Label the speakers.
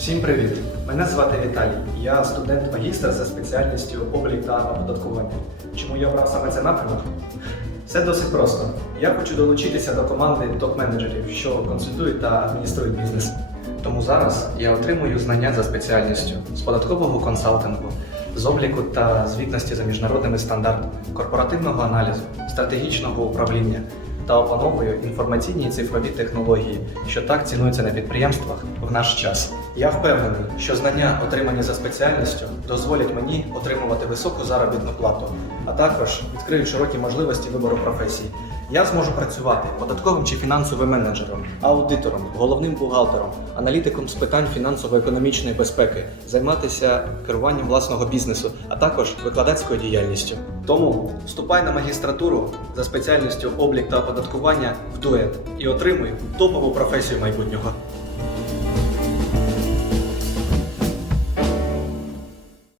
Speaker 1: Всім привіт! Мене звати Віталій. Я студент магістра за спеціальністю облік та оподаткування. Чому я обрав саме цей напрямок? Все досить просто. Я хочу долучитися до команди топ-менеджерів, що консультують та адмініструють бізнес. Тому зараз я отримую знання за спеціальністю з податкового консалтингу, з обліку та звітності за міжнародними стандартами, корпоративного аналізу, стратегічного управління та опановую інформаційні і цифрові технології, що так цінуються на підприємствах в наш час. Я впевнений, що знання, отримані за спеціальністю, дозволять мені отримувати високу заробітну плату, а також відкриють широкі можливості вибору професій. Я зможу працювати податковим чи фінансовим менеджером, аудитором, головним бухгалтером, аналітиком з питань фінансово-економічної безпеки, займатися керуванням власного бізнесу, а також викладацькою діяльністю. Тому вступай на магістратуру за спеціальністю облік та оподаткування в дует і отримуй топову професію майбутнього.